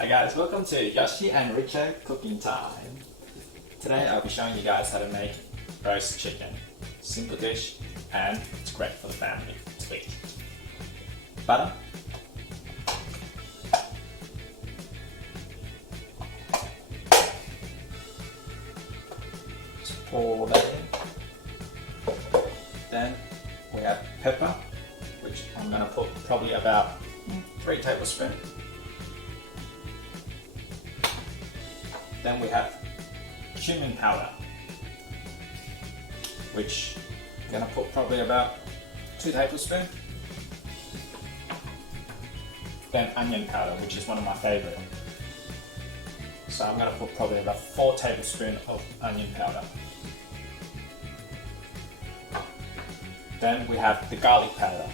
Hi guys, welcome to Yoshi and Richo cooking time. Today I'll be showing you guys how to make roast chicken. Simple dish and it's great for the family to eat. Butter. Just pour that in. Then we have pepper, which I'm going to put probably about 3 tablespoons. Then we have cumin powder, which I'm going to put probably about 2 tablespoons. Then onion powder, which is one of my favourite. So I'm going to put probably about 4 tablespoons of onion powder. Then we have the garlic powder.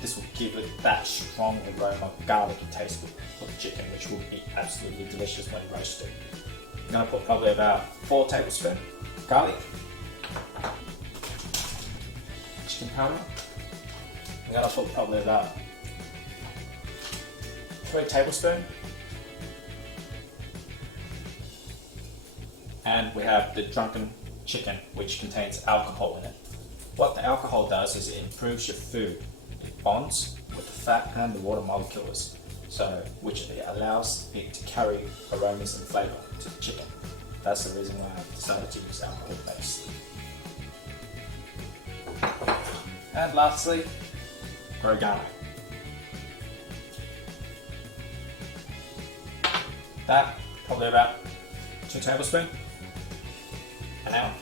This will give it that strong aroma, garlicky taste of the chicken, which will be absolutely delicious when roasted. I'm going to put probably about 4 tablespoons garlic, chicken powder. I'm going to put probably about 3 tablespoons. And we have the drunken chicken, which contains alcohol in it. What the alcohol does is it improves your food. It bonds with the fat and the water molecules, which allows it to carry aromas and flavour to the chicken. That's the reason why I've decided to use alcohol based. And lastly, oregano. That probably about 2 tablespoons. And now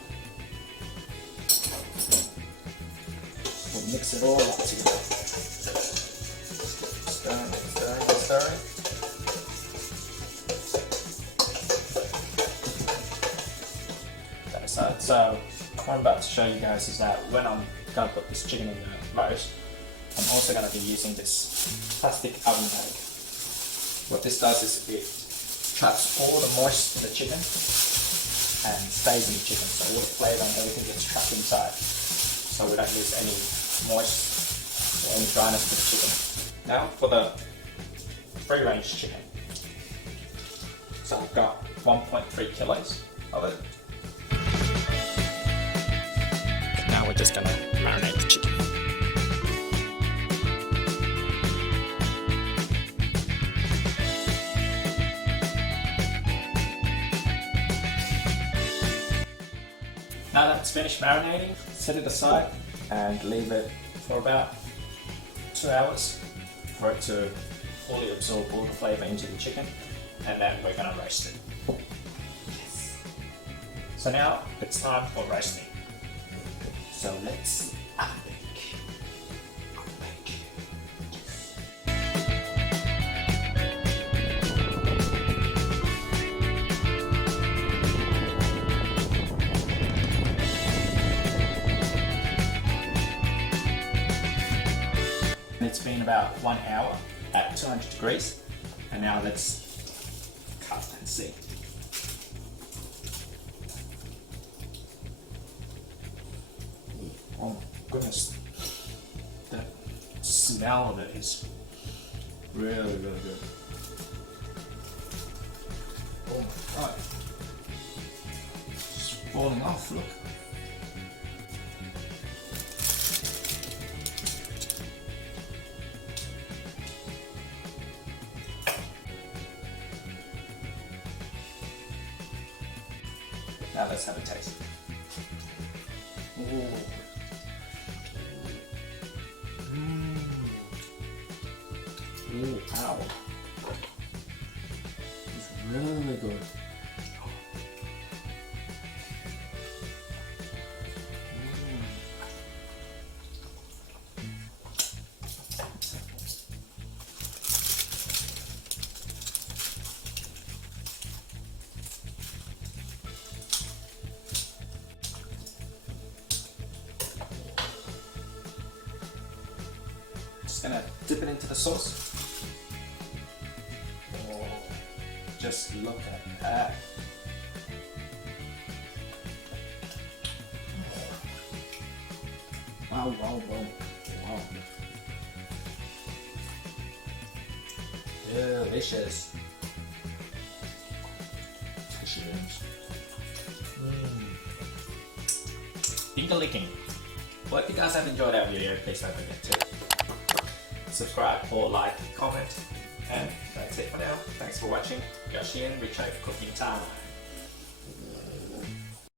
we'll mix it all up together. Stirring. So what I'm about to show you guys is that when I'm going to put this chicken in the roast, I'm also going to be using this plastic oven bag. What this does is it traps all the moisture in the chicken and stays in the chicken, so all the flavour and everything gets trapped inside, so we don't lose any moisture or any dryness to the chicken. Now for the free range chicken. So I've got 1.3 kilos of it. Now we're just going to marinate the chicken. Now that it's finished marinating, set it aside and leave it for about 2 hours for it to fully absorb all the flavour into the chicken, and then we're going to roast it. Yes. So now it's time for roasting. So let's bake. It's been about 1 hour at 200 degrees, and now let's cut and see. Oh my goodness, the smell of it is really, really good. Oh my god, it's falling off, look. Now let's have a taste. Ooh. Ooh, wow. It's really good. Just gonna dip it into the sauce. Oh, just look at that. Wow, wow, wow, wow. Delicious. mushrooms. Finger licking. Well, if you guys have enjoyed our video, please don't forget to subscribe or like, comment, and that's it for now. Thanks for watching. Yoshi and Richo Cooking Time.